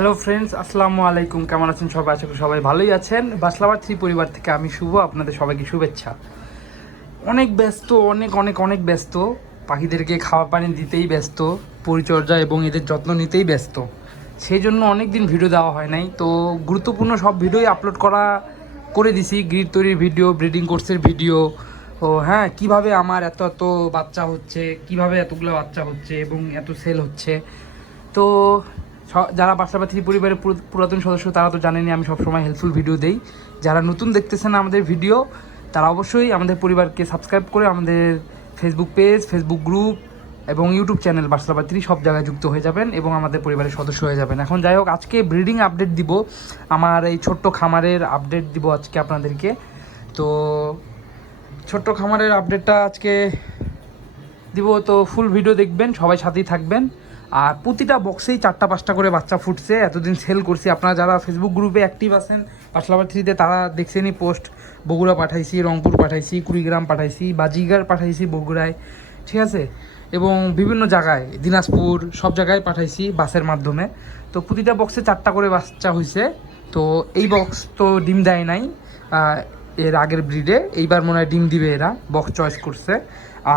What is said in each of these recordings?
Hello friends আসসালামু আলাইকুম কেমন আছেন সবাই? আশা করি সবাই ভালোই আছেন। বাসলাবার থ্রি পরিবার থেকে আমি শুভ। আপনাদের সবাইকে শুভেচ্ছা। অনেক ব্যস্ত, অনেক অনেক অনেক ব্যস্ত। পাখিদেরকে খাওয়া পানি দিতেই ব্যস্ত, পরিচর্যা এবং এদের যত্ন নিতেই ব্যস্ত। সেই জন্য অনেক দিন ভিডিও দেওয়া হয় নাই। তো গুরুত্বপূর্ণ সব ভিডিওই আপলোড করা করে দিছি। গ্রিড তৈরির ভিডিও ব্রিডিং কোর্সের ভিডিও ও হ্যাঁ কীভাবে আমার এত এত বাচ্চা হচ্ছে, কীভাবে এতগুলো বাচ্চা হচ্ছে এবং এত সেল হচ্ছে। তো যারা থ্রি পরিবারের পুর- পুরাতন সদস্য, তারা তো জানেনই আমি সবসময় হেল্পফুল ভিডিও দেই। যারা নতুন দেখতেছেন আমাদের ভিডিও তারা অবশ্যই আমাদের পরিবারকে সাবস্ক্রাইব করে আমাদের ফেসবুক পেজ ফেসবুক গ্রুপ এবং ইউটিউব চ্যানেল বাসলাবা সব জায়গায় যুক্ত হয়ে যাবেন এবং আমাদের পরিবারের সদস্য হয়ে যাবেন। এখন যাই হোক, আজকে ব্রিডিং আপডেট দিব। আমার এই ছোট্ট খামারের আপডেট দিব আজকে আপনাদেরকে। তো ছোট্ট খামারের আপডেটটা আজকে দিব। তো ফুল ভিডিও দেখবেন, সবাই সাথেই থাকবেন। আর প্রতিটা বক্সেই চারটা পাঁচটা করে বাচ্চা ফুটছে, এতদিন সেল করছি। আপনারা যারা ফেসবুক গ্রুপে অ্যাক্টিভ আছেন পাঁচলাবার থ্রিতে তারা দেখছেনই পোস্ট বগুড়া পাঠাইছি, রংপুর পাঠাইছি, কুড়িগ্রাম পাঠাইছি, বাজিগার পাঠাইছি বগুড়ায়, ঠিক আছে? এবং বিভিন্ন জায়গায়, দিনাজপুর, সব জায়গায় পাঠাইছি বাসের মাধ্যমে। তো প্রতিটা বক্সে চারটা করে বাচ্চা হয়েছে তো এই বক্স তো ডিম দেয় নাই এর আগের ব্রিডে এইবার মনে হয় ডিম দিবে এরা বক্স চয়েস করছে।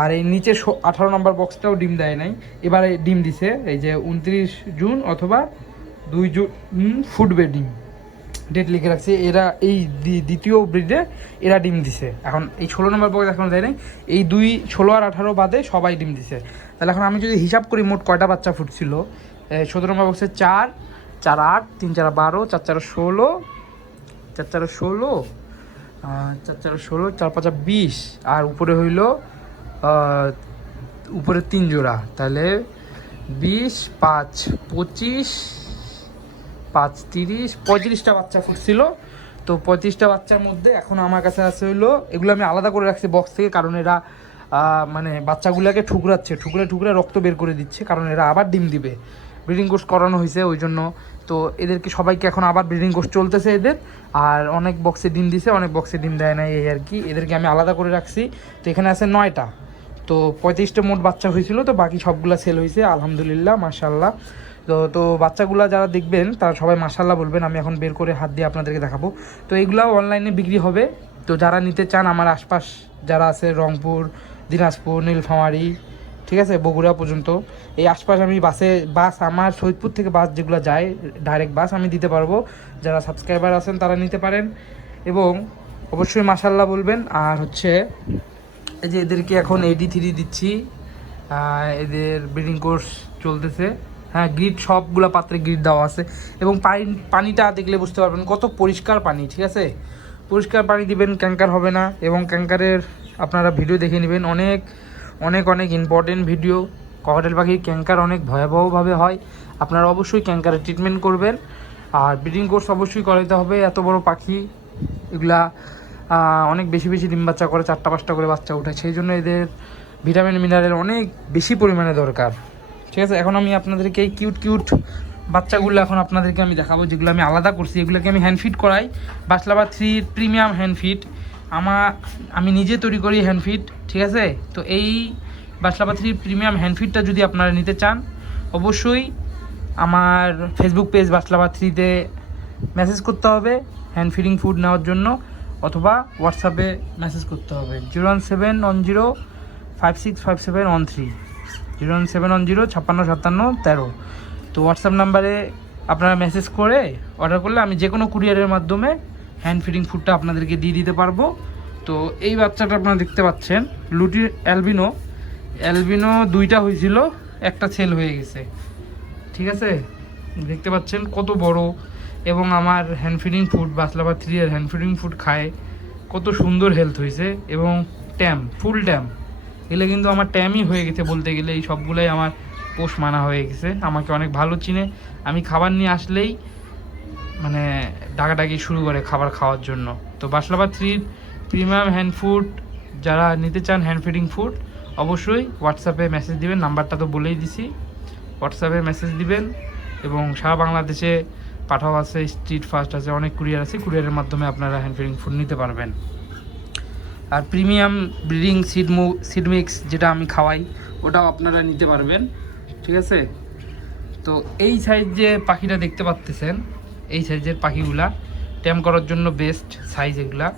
আর এই নিচে আঠারো নম্বর বক্সটাও ডিম দেয় নাই। এবারে ডিম দিছে, এই যে উনত্রিশ জুন অথবা দুই জুন ফুটবে ডিম। ডেট লিখে রাখছে, এরা এই দ্বিতীয় ব্রিডে এরা ডিম দিছে। এখন এই ষোলো নম্বর বক্স এখন দেয় নাই। এই দুই, ষোলো আর আঠারো বাদে সবাই ডিম দিছে। তাহলে এখন আমি যদি হিসাব করি, মোট কয়টা বাচ্চা ফুটছিল সতেরো নম্বর বক্সে চার চার আট, তিন চার বারো, চার চার ষোলো, চার চার ষোলো চার চার ষোলো, চার পাঁচা বিশ, আর উপরে হইল উপরে তিন জোড়া। তাহলে বিশ, পাঁচ, পঁচিশ, পাঁচ, তিরিশ, পঁয়ত্রিশটা বাচ্চা ফুটছিল। তো পঁয়ত্রিশটা বাচ্চার মধ্যে এখন আমার কাছে আছে হইল এগুলো আমি আলাদা করে রাখছি বক্স থেকে, কারণ এরা মানে বাচ্চাগুলোকে ঠুকরাচ্ছে। ঠুকরে ঠুকরে রক্ত বের করে দিচ্ছে, কারণ এরা আবার ডিম দিবে। ব্রিডিং কোর্স করানো হয়েছে ওই জন্য। তো এদেরকে সবাইকে এখন আবার ব্রিডিং কোর্স চলতেছে এদের। আর অনেক বক্সে ডিম দিছে, অনেক বক্সে ডিম দেয় না এই আর কি। এদেরকে আমি আলাদা করে রাখছি। তো এখানে আছে নয়টা। তো পঁয়ত্রিশটা মোট বাচ্চা হয়েছিল, তো বাকি সবগুলা সেল হয়েছে, আলহামদুলিল্লাহ মাশাল্লাহ তো তো বাচ্চাগুলা যারা দেখবেন, তারা সবাই মাশাল্লাহ বলবেন, আমি এখন বের করে হাত দিয়ে আপনাদেরকে দেখাবো। তো এইগুলাও অনলাইনে বিক্রি হবে। তো যারা নিতে চান, আমার আশপাশ যারা আছে, রংপুর, দিনাজপুর, নীলফামারী, ঠিক আছে, বগুড়া পর্যন্ত, এই আশপাশ আমি বাসে, বাস, আমার সৈয়দপুর থেকে বাস যেগুলো যায় ডাইরেক্ট বাস আমি দিতে পারব। যারা সাবস্ক্রাইবার আছেন, তারা নিতে পারেন। এবং অবশ্যই মাসাল্লাহ বলবেন। আর হচ্ছে এই যে এদেরকে এখন এডি থ্রি দিচ্ছি। এদের ব্রিডিং কোর্স চলতেছে। হ্যাঁ গ্রিড সবগুলো পাত্রে গ্রিড দেওয়া আছে। এবং পানি, পানিটা দেখলে বুঝতে পারবেন, কত পরিষ্কার পানি, ঠিক আছে? পরিষ্কার পানি দিবেন ক্যাঙ্কার হবে না। এবং ক্যাঙ্কারের আপনারা ভিডিও দেখে নেবেন। অনেক অনেক অনেক ইম্পর্টেন্ট ভিডিও ককটেল পাখির ক্যাঙ্কার অনেক ভয়াবহভাবে হয়। আপনারা অবশ্যই ক্যাঙ্কারের ট্রিটমেন্ট করবেন। আর ব্রিডিং কোর্স অবশ্যই করাইতে হবে। এত বড় পাখি, এগুলা অনেক বেশি বেশি ডিম বাচ্চা করে, চারটা পাঁচটা করে বাচ্চা ওঠে সেই জন্য এদের ভিটামিন মিনারেল অনেক বেশি পরিমাণে দরকার। ঠিক আছে? এখন আমি আপনাদেরকে এই কিউট কিউট বাচ্চাগুলো এখন আপনাদেরকে আমি দেখাবো, যেগুলো আমি আলাদা করছি। এগুলোকে আমি হ্যান্ড ফিট করাই। বাসলাবা থ্রি প্রিমিয়াম হ্যান্ড ফিট আমার আমি নিজে তৈরি করি হ্যান্ড ফিট ঠিক আছে? তো এই বাসলাবা থ্রি প্রিমিয়াম হ্যান্ড ফিটটা যদি আপনারা নিতে চান, অবশ্যই আমার ফেসবুক পেজ বাসলাবা থ্রিতে মেসেজ করতে হবে হ্যান্ড ফিডিং ফুড নেওয়ার জন্য। অথবা হোয়াটসঅ্যাপে মেসেজ করতে হবে। Zero one seven one zero five six five seven one three zero one seven one zero ছাপ্পান্ন সাতান্ন তেরো তো হোয়াটসঅ্যাপ নাম্বারে আপনারা মেসেজ করে অর্ডার করলে আমি যে কোনো কুরিয়ারের মাধ্যমে হ্যান্ড ফিডিং ফুডটা আপনাদেরকে দিয়ে দিতে পারব। তো এই বাচ্চাটা আপনারা দেখতে পাচ্ছেন, লুটি অ্যালবিনো। অ্যালবিনো দুইটা হয়েছিল, একটা সেল হয়ে গেছে। ঠিক আছে? দেখতে পাচ্ছেন কত বড় এবং আমার হ্যান্ড ফিডিং ফুড বাসলাবা থ্রি এর হ্যান্ড ফিডিং ফুড খায়। কত সুন্দর হেলথ হয়েছে এবং ট্যাম ফুল ট্যাম এগুলো কিন্তু আমার ট্যামই হয়ে গেছে বলতে গেলে, এই সবগুলাই আমার পোষ মানা হয়ে গেছে। আমাকে অনেক ভালো চিনে। আমি খাবার নিয়ে আসলেই মানে ডাকাডাকি শুরু করে খাবার খাওয়ার জন্য। তো বাসলাবা থ্রির প্রিমিয়াম হ্যান্ড ফুড যারা নিতে চান হ্যান্ড ফিডিং ফুড অবশ্যই হোয়াটসঅ্যাপে মেসেজ দিবেন। নাম্বারটা তো বলেই দিছি। হোয়াটসঅ্যাপে মেসেজ দিবেন এবং সারা বাংলাদেশে পাঠাও আছে স্ট্রিট ফাস্ট আছে, অনেক কুরিয়ার আছে কুরিয়ারের মাধ্যমে আপনারা হ্যান্ড ফিডিং ফুড নিতে পারবেন। আর প্রিমিয়াম ব্রিডিং সিড মু সিড মিক্স যেটা আমি খাওয়াই, ওটাও আপনারা নিতে পারবেন, ঠিক আছে? তো এই সাইজ যে পাখিটা দেখতে পাচ্তেছেন, এই সাইজের পাখিগুলা ট্যাম্প করার জন্য বেস্ট সাইজ এগুলা।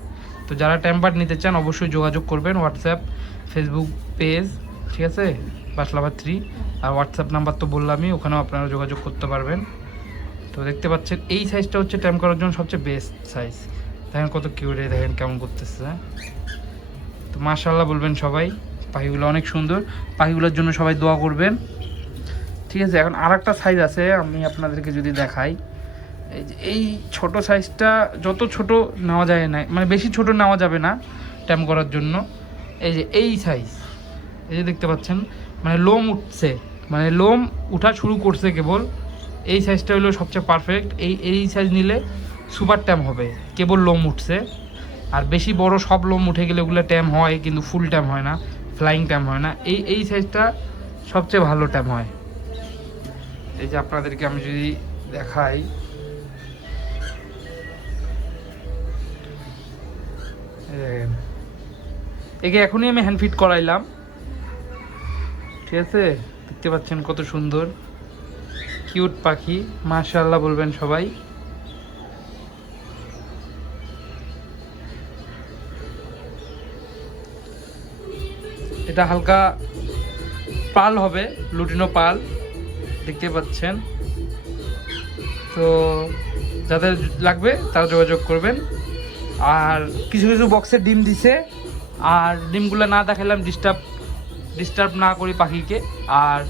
তো যারা ট্যাম্পার নিতে চান, অবশ্যই যোগাযোগ করবেন হোয়াটসঅ্যাপ ফেসবুক পেজ ঠিক আছে? বাসলাবার থ্রি আর হোয়াটসঅ্যাপ নাম্বার তো বললামই, ওখানেও আপনারা যোগাযোগ করতে পারবেন। তো দেখতে পাচ্ছেন, এই সাইজটা হচ্ছে ট্যাম করার জন্য সবচেয়ে বেস্ট সাইজ দেখেন কত কিউরে দেখেন কেমন করতেছে হ্যাঁ? তো মাশাল্লাহ বলবেন সবাই, পাখিগুলো অনেক সুন্দর। পাখিগুলোর জন্য সবাই দোয়া করবেন। ঠিক আছে, এখন আর একটা সাইজ আছে, আমি আপনাদেরকে যদি দেখাই। এই ছোট সাইজটা যত ছোট নেওয়া যায় না মানে বেশি ছোট নেওয়া যাবে না ট্যাম করার জন্য। এই যে, এই সাইজ এই যে দেখতে পাচ্ছেন মানে লোম উঠছে মানে লোম উঠা শুরু করছে কেবল। এই সাইজটা হলো সবচেয়ে পারফেক্ট এই এই সাইজ নিলে সুপার ট্যাম হবে। কেবল লোম উঠছে। আর বেশি বড় সব লোম উঠে গেলে ওগুলো ট্যাম হয়, কিন্তু ফুল ট্যাম হয় না ফ্লাইং ট্যাম হয় না। এই এই সাইজটা সবচেয়ে ভালো ট্যাম হয়। এই যে আপনাদেরকে আমি যদি দেখাই। একে এখনই আমি হ্যান্ড ফিট করাইলাম। ঠিক আছে? দেখতে পাচ্ছেন কত সুন্দর। কিউট পাখি, মাশাআল্লাহ বলবেন সবাই। এটা হালকা পাল হবে, লুটিনো পাল, দেখতে পাচ্ছেন। তো যাদের লাগবে, তারা যোগাযোগ করবেন। আর কিছু কিছু বক্সে ডিম দিছে। আর ডিমগুলো না দেখালাম ডিস্টার্ব ডিস্টার্ব না করি পাখিকে। আর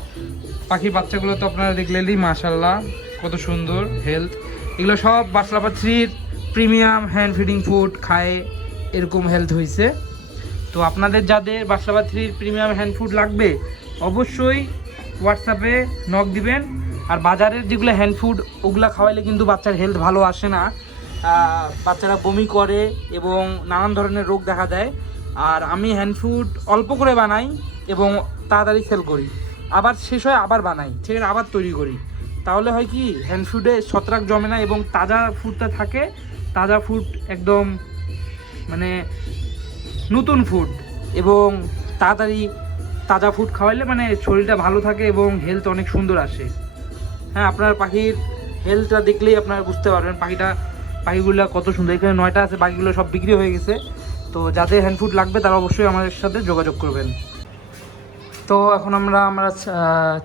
পাখির বাচ্চাগুলো তো আপনারা দেখলেনই মাশাল্লাহ কত সুন্দর হেলথ এগুলো সব থ্রির প্রিমিয়াম হ্যান্ড ফিডিং ফুড খায়, এরকম হেলথ হয়েছে তো আপনাদের যাদের থ্রির প্রিমিয়াম হ্যান্ড ফুড লাগবে, অবশ্যই হোয়াটসঅ্যাপে নক দিবেন। আর বাজারের যেগুলো হ্যান্ড ফুড ওগুলো খাওয়াইলে কিন্তু বাচ্চার হেলথ ভালো আসে না। বাচ্চারা বমি করে এবং নানান ধরনের রোগ দেখা দেয়। আর আমি হ্যান্ড ফুড অল্প করে বানাই এবং তাড়াতাড়ি সেল করি। আবার শেষ হয় আবার বানাই আছে? আবার তৈরি করি। তাহলে হয় কি হ্যান্ড ফুডে ছত্রাক জমে না এবং তাজা ফুডটা থাকে, তাজা ফুড একদম মানে নতুন ফুড এবং তাড়াতাড়ি তাজা ফুড খাওয়াইলে মানে শরীরটা ভালো থাকে এবং হেলথ অনেক সুন্দর আসে। হ্যাঁ আপনার পাখির হেলথটা দেখলেই আপনারা বুঝতে পারবেন পাখিটা, পাখিগুলো কত সুন্দর। এখানে নয়টা আছে, বাকিগুলো সব বিক্রি হয়ে গেছে। তো যাদের হ্যান্ড ফুড লাগবে তারা অবশ্যই আমাদের সাথে যোগাযোগ করবেন। তো এখন আমরা আমরা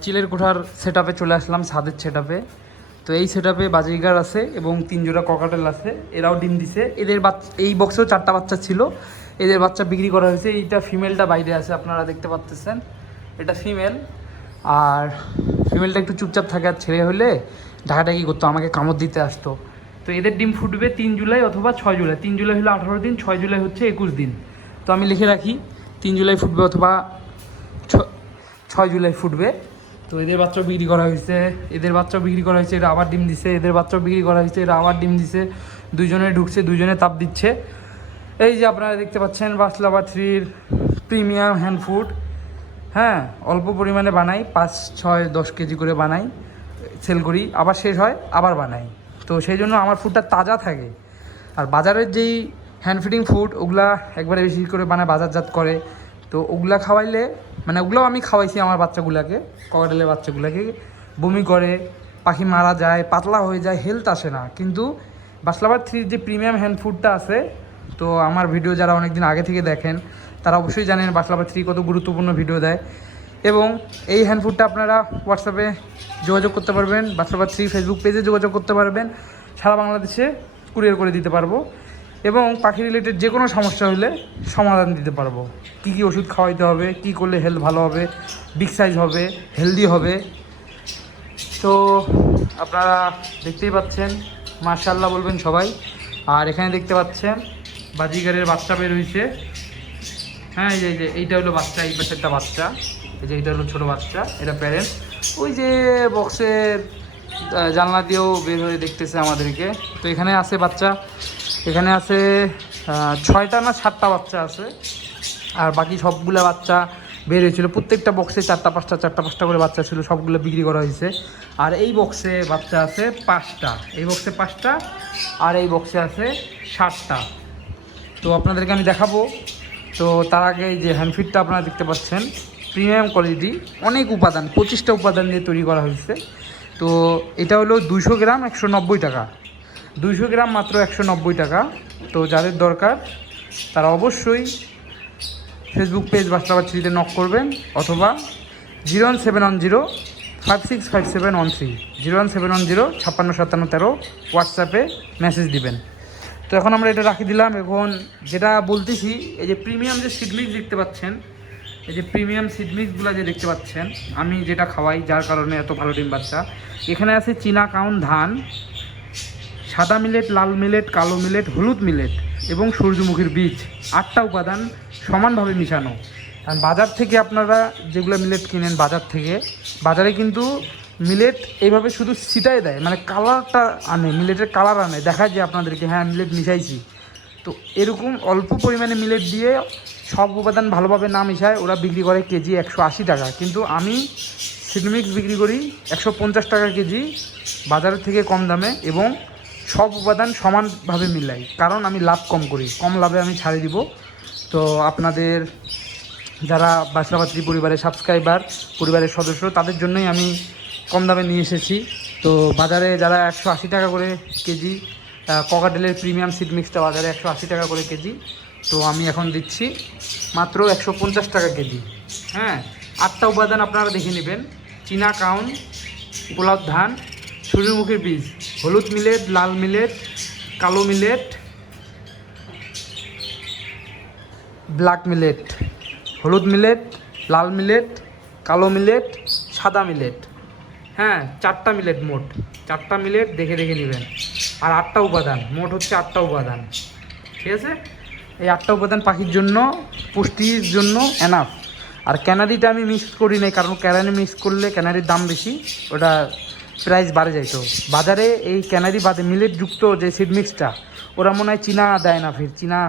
চিলের কোঠার সেট চলে আসলাম ছাদের সেট তো এই সেট আপে বাজিগার আছে এবং তিন জোড়া ককাটেল আছে, এরাও ডিম দিছে। এদের বাচ্চা এই বক্সেও চারটা বাচ্চা ছিল। এদের বাচ্চা বিক্রি করা হয়েছে। এইটা ফিমেলটা বাইরে আছে, আপনারা দেখতে পাচ্তেছেন। এটা ফিমেল আর ফিমেলটা একটু চুপচাপ থাকে, আর ছেড়ে হলে ঢাকাটাকি করতো, আমাকে কামড় দিতে আসতো। তো এদের ডিম ফুটবে তিন জুলাই অথবা ছয় জুলাই। তিন জুলাই হলো আঠারো দিন, ছয় জুলাই হচ্ছে একুশ দিন। তো আমি লিখে রাখি, তিন জুলাই ফুটবে অথবা ছয় জুলাই ফুটবে। তো এদের বাচ্চাও বিক্রি করা হয়েছে। এদের বাচ্চাও বিক্রি করা হয়েছে, এরা আবার ডিম দিছে। এদের বাচ্চাও বিক্রি করা হয়েছে, এরা আবার ডিম দিছে। দুজনে ঢুকছে দুজনে তাপ দিচ্ছে। এই যে আপনারা দেখতে পাচ্ছেন বাসলাবা থ্রির প্রিমিয়াম হ্যান্ড ফুড। হ্যাঁ অল্প পরিমাণে বানাই, পাঁচ, ছয়, দশ কেজি করে বানাই, সেল করি। আবার শেষ হয়, আবার বানাই। তো সেই জন্য আমার ফুডটা তাজা থাকে। আর বাজারের যেই হ্যান্ড ফিডিং ফুড, ওগুলা একবারে বেশি করে বানায়, বাজারজাত করে। তো ওগুলা খাওয়াইলে মানে ওগুলোও আমি খাওয়াইছি আমার বাচ্চাগুলাকে, ককাটেলের বাচ্চাগুলাকে। বমি করে, পাখি মারা যায়, পাতলা হয়ে যায় হেলথ আসে না। কিন্তু বাসলাবার থ্রির যে প্রিমিয়াম হ্যান্ড ফুডটা আছে, তো আমার ভিডিও যারা অনেকদিন আগে থেকে দেখেন, তারা অবশ্যই জানেন বাসলাবার থ্রি কত গুরুত্বপূর্ণ ভিডিও দেয়। এবং এই হ্যান্ড ফুডটা আপনারা হোয়াটসঅ্যাপে যোগাযোগ করতে পারবেন বাসলাবার থ্রি ফেসবুক পেজে যোগাযোগ করতে পারবেন। সারা বাংলাদেশে কুরিয়ার করে দিতে পারব। এবং পাখি রিলেটেড যে কোনো সমস্যা হলে সমাধান দিতে পারব। কী কী ওষুধ খাওয়াইতে হবে, কী করলে হেলথ ভালো হবে বিগ সাইজ হবে হেলদি হবে। তো আপনারা দেখতেই পাচ্ছেন মার্শাল্লাহ বলবেন সবাই। আর এখানে দেখতে পাচ্ছেন, বাজিগারের বাচ্চা বের হয়েছে হ্যাঁ এই যে এই যে, এইটা হলো বাচ্চা, এই পাশে একটা বাচ্চা। এই যে, এইটা হলো ছোটো বাচ্চা, এটা প্যারেন্ট ওই যে বক্সের জানলা দিয়েও বের হয়ে দেখতেছে আমাদেরকে। তো এখানে আছে বাচ্চা। এখানে আছে ছয়টা না সাতটা বাচ্চা আছে। আর বাকি সবগুলো বাচ্চা বের হয়েছিল। প্রত্যেকটা বক্সে চারটা, পাঁচটা চারটা, পাঁচটা করে বাচ্চা ছিল, সবগুলো বিক্রি করা হয়েছে। আর এই বক্সে বাচ্চা আছে পাঁচটা। এই বক্সে পাঁচটা, আর এই বক্সে আছে ষাটটা তো আপনাদেরকে আমি দেখাবো। তো তার আগে যে হ্যান্ডফিটটা আপনারা দেখতে পাচ্ছেন প্রিমিয়াম কোয়ালিটি অনেক উপাদান, পঁচিশটা উপাদান দিয়ে তৈরি করা হয়েছে। তো এটা হলো দুইশো গ্রাম একশো নব্বই টাকা। দুইশো গ্রাম মাত্র একশো নব্বই টাকা। তো যাদের দরকার, তারা অবশ্যই ফেসবুক পেজ বাস্তাবাদ থ্রিতে নক করবেন অথবা zero one seven one zero five six five seven one three, zero one seven one zero ছাপ্পান্ন সাতান্ন তেরো হোয়াটসঅ্যাপে মেসেজ দিবেন। তো এখন আমরা এটা রাখি দিলাম এখন যেটা বলতেছি, এই যে প্রিমিয়াম যে সিডমিক্স দেখতে পাচ্ছেন, এই যে প্রিমিয়াম সিডমিক্সগুলো যে দেখতে পাচ্ছেন, আমি যেটা খাওয়াই, যার কারণে এত ভালো ডিম বাচ্চা। এখানে আছে চীনা কাউন ধান সাদা মিলেট, লাল মিলেট, কালো মিলেট, হলুদ মিলেট এবং সূর্যমুখীর বীজ আটটা উপাদান সমানভাবে মিশানো। কারণ বাজার থেকে আপনারা যেগুলো মিলেট কিনেন বাজার থেকে, বাজারে কিন্তু মিলেট এইভাবে শুধু ছিটাই দেয় মানে কালারটা আনে, মিলেটের কালার আনে, দেখায় যে আপনাদেরকে হ্যাঁ মিলেট মিশাইছি। তো এরকম অল্প পরিমাণে মিলেট দিয়ে সব উপাদান ভালোভাবে না মিশায়, ওরা বিক্রি করে কেজি একশো আশি টাকা। কিন্তু আমি সিডমিক্স বিক্রি করি একশো পঞ্চাশ টাকা কেজি, বাজারের থেকে কম দামে এবং সব উপাদান সমানভাবে মিলাই। কারণ আমি লাভ কম করি, কম লাভে আমি ছাড়ে দিব। তো আপনাদের যারা বাসলাপাত্রী পরিবারের সাবস্ক্রাইবার, পরিবারের সদস্য, তাদের জন্যই আমি কম দামে নিয়ে এসেছি। তো বাজারে যারা একশো আশি টাকা করে কেজি ককাটেলের প্রিমিয়াম সিড মিক্সটা বাজারে একশো আশি টাকা করে কেজি, তো আমি এখন দিচ্ছি মাত্র একশো পঞ্চাশ টাকা কেজি। হ্যাঁ আটটা উপাদান আপনারা দেখে নেবেন। চীনা কাউন গোলাপ ধান, সূর্যমুখীর বীজ। হলুদ মিলেট, লাল মিলেট, কালো মিলেট, ব্ল্যাক মিলেট, হলুদ মিলেট, লাল মিলেট, কালো মিলেট, সাদা মিলেট। হ্যাঁ চারটা মিলেট মোট। চারটা মিলেট দেখে দেখে নেবেন। আর আটটা উপাদান, মোট হচ্ছে আটটা উপাদান। ঠিক আছে? এই আটটা উপাদান পাখির জন্য, পুষ্টির জন্য এনাফ আর ক্যানারিটা আমি মিক্স করি নাই, কারণ ক্যানারি মিক্স করলে ক্যানারির দাম বেশি, ওটা প্রাইস বাড়ে যাইতো। বাজারে এই ক্যানারি বাদে মিলেট যুক্ত যে সিড মিক্সটা ওরা মনে হয় চীনা দেয় না ফির, চীনা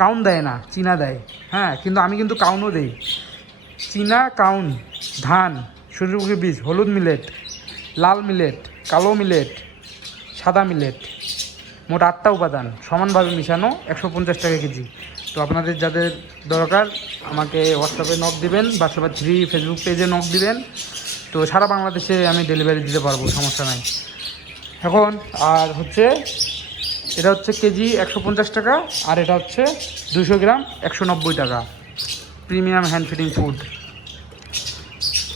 কাউন দেয় না, চীনা দেয়। হ্যাঁ কিন্তু আমি কিন্তু কাউনও দেই। চীনা কাউন ধান, সূর্যমুখী বীজ, হলুদ মিলেট লাল মিলেট কালো মিলেট সাদা মিলেট মোট আটটা উপাদান, সমানভাবে মিশানো একশো পঞ্চাশ টাকা কেজি। তো আপনাদের যাদের দরকার, আমাকে হোয়াটসঅ্যাপে নক দিবেন, বা সবার থ্রি ফেসবুক পেজে নক দিবেন। তো সারা বাংলাদেশে আমি ডেলিভারি দিতে পারব, সমস্যা নাই। এখন, আর হচ্ছে, এটা হচ্ছে কেজি একশো পঞ্চাশ টাকা, আর এটা হচ্ছে দুশো গ্রাম একশো নব্বই টাকা। প্রিমিয়াম হ্যান্ড ফিডিং ফুড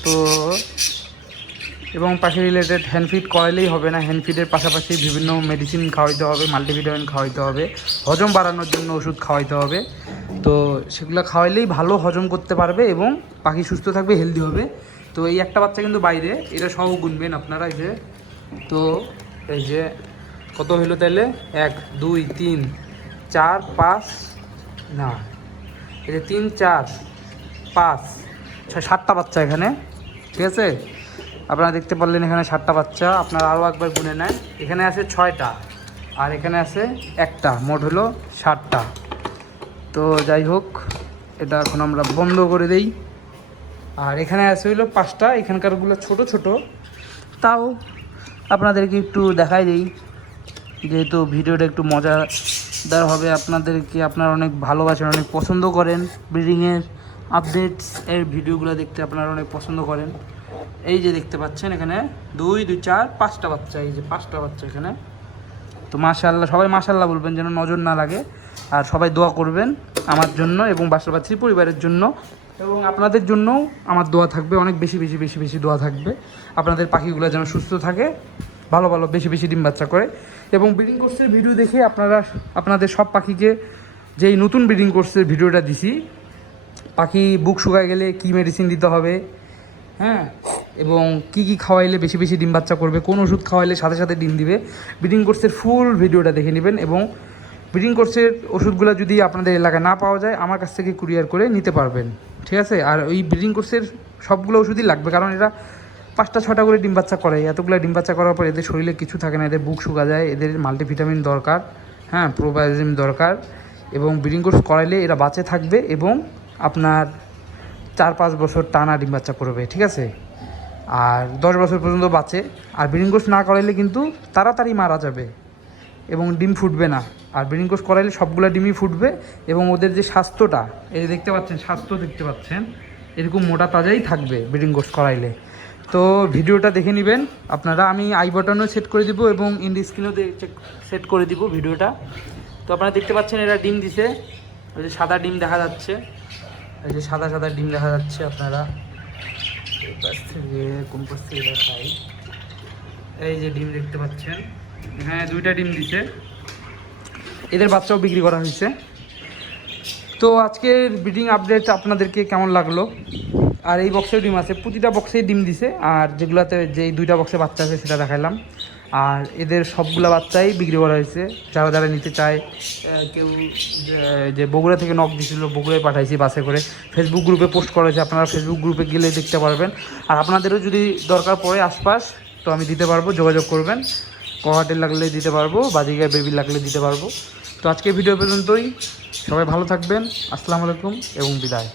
তো, এবং পাখি রিলেটেড হ্যান্ড ফিড করাইলেই হবে না। হ্যান্ড ফিডের পাশাপাশি বিভিন্ন মেডিসিন খাওয়াইতে হবে মাল্টিভিটামিন খাওয়াইতে হবে, হজম বাড়ানোর জন্য ওষুধ খাওয়াইতে হবে। তো সেগুলো খাওয়াইলেই ভালো হজম করতে পারবে এবং পাখি সুস্থ থাকবে হেলদি হবে। তো এই একটা বাচ্চা কিন্তু বাইরে, এটা সহ গুনবেন আপনারা, এই যে। তো এই যে, কত হইল তাহলে এক, দুই, তিন, চার, পাঁচ, না, এই যে তিন, চার, পাঁচ, ছয়, সাতটা বাচ্চা এখানে, ঠিক আছে? আপনারা দেখতে পারলেন এখানে সাতটা বাচ্চা, আপনারা আরও একবার গুনে নেন। এখানে আছে ছয়টা, আর এখানে আছে একটা, মোট হলো সাতটা। তো যাই হোক, এটা এখন আমরা বন্ধ করে দেই। আর এখানে আছে হইল পাঁচটা, এখানকারগুলো ছোট ছোট। তাও আপনাদেরকে একটু দেখাই দিই, যেহেতু ভিডিওটা একটু মজাদার হবে, আপনাদেরকে আপনারা অনেক ভালোবাসেন, অনেক পছন্দ করেন, ব্রিডিংয়ের আপডেটস এর ভিডিওগুলো দেখতে আপনারা অনেক পছন্দ করেন। এই যে দেখতে পাচ্ছেন এখানে দুই দুই, চার, পাঁচটা বাচ্চা, এই যে পাঁচটা বাচ্চা এখানে। তো মাশাল্লাহ সবাই মাশাল্লাহ বলবেন যেন নজর না লাগে, আর সবাই দোয়া করবেন আমার জন্য এবং বাসা বাচ্চি পরিবারের জন্য। এবং আপনাদের জন্যও আমার দোয়া থাকবে, অনেক বেশি বেশি বেশি বেশি দোয়া থাকবে। আপনাদের পাখিগুলো যেন সুস্থ থাকে, ভালো ভালো, বেশি বেশি ডিম বাচ্চা করে। এবং ব্রিডিং কোর্সের ভিডিও দেখে আপনারা, আপনাদের সব পাখিকে যেই নতুন ব্রিডিং কোর্সের ভিডিওটা দিছি, পাখি বুক শুকায় গেলে কি মেডিসিন দিতে হবে হ্যাঁ? এবং কি কি খাওয়াইলে বেশি বেশি ডিম বাচ্চা করবে, কোন ওষুধ খাওয়াইলে সাথে সাথে ডিম দিবে ব্রিডিং কোর্সের ফুল ভিডিওটা দেখে নেবেন। এবং ব্রিডিং কোর্সের ওষুধগুলো যদি আপনাদের এলাকায় না পাওয়া যায়, আমার কাছ থেকে কুরিয়ার করে নিতে পারবেন। ঠিক আছে? আর ওই ব্রিডিং কোর্সের সবগুলো ওষুধই লাগবে, কারণ এরা পাঁচটা, ছটা করে ডিম বাচ্চা করে। এতগুলো ডিম বাচ্চা করার পর এদের শরীরে কিছু থাকে না, এদের বুক শুকা যায়, এদের মাল্টিভিটামিন দরকার হ্যাঁ প্রোবায়োজিম দরকার এবং ব্রিডিং কোর্স করাইলে এরা বাঁচে থাকবে এবং আপনার চার, পাঁচ বছর টানা ডিম বাচ্চা করবে, ঠিক আছে? আর দশ বছর পর্যন্ত বাঁচে। আর ব্রিডিং কোর্স না করাইলে কিন্তু তাড়াতাড়ি মারা যাবে। এবং ডিম ফুটবে না। আর ব্রিডিং কোর্স করাইলে সবগুলো ডিমই ফুটবে এবং ওদের যে স্বাস্থ্যটা, এই দেখতে পাচ্ছেন, স্বাস্থ্য দেখতে পাচ্ছেন, এরকম মোটা তাজাই থাকবে ব্রিডিং কোর্স করাইলে। তো ভিডিওটা দেখে নেবেন, আপনারা, আমি আই বাটনও সেট করে দিব এবং ইন্ড স্ক্রিনও সেট করে দিব ভিডিওটা। তো আপনারা দেখতে পাচ্ছেন, এরা ডিম দিছে, ওই যে সাদা ডিম দেখা যাচ্ছে। এই যে সাদা সাদা ডিম দেখা যাচ্ছে আপনারা। কোন থেকে এই যে ডিম দেখতে পাচ্ছেন। হ্যাঁ দুইটা ডিম দিছে। এদের বাচ্চাও বিক্রি করা হয়েছে। তো আজকের ব্রিডিং আপডেট আপনাদেরকে কেমন লাগল? আর এই বক্সেও ডিম আছে, প্রতিটা বক্সেই ডিম দিছে, আর যেগুলোতে যেই দুইটা বক্সে বাচ্চা আছে সেটা দেখালাম আর এদের সবগুলা বাচ্চাই বিক্রি করা হয়েছে। যারা যারা নিতে চায় কেউ যে- বগুড়া থেকে নক দিছিল, বগুড়ায় পাঠাইছি বাসে করে। ফেসবুক গ্রুপে পোস্ট করা হয়েছে, আপনারা ফেসবুক গ্রুপে গেলে দেখতে পারবেন। আর আপনাদেরও যদি দরকার পড়ে আশপাশ, তো আমি দিতে পারব, যোগাযোগ করবেন। কোহাটেল লাগলে দিতে পারব বাজিকা বেবি লাগলে দিতে পারব। তো আজকে ভিডিও পর্যন্তই। সবাই ভালো থাকবেন। আসসালামু আলাইকুম এবং বিদায়।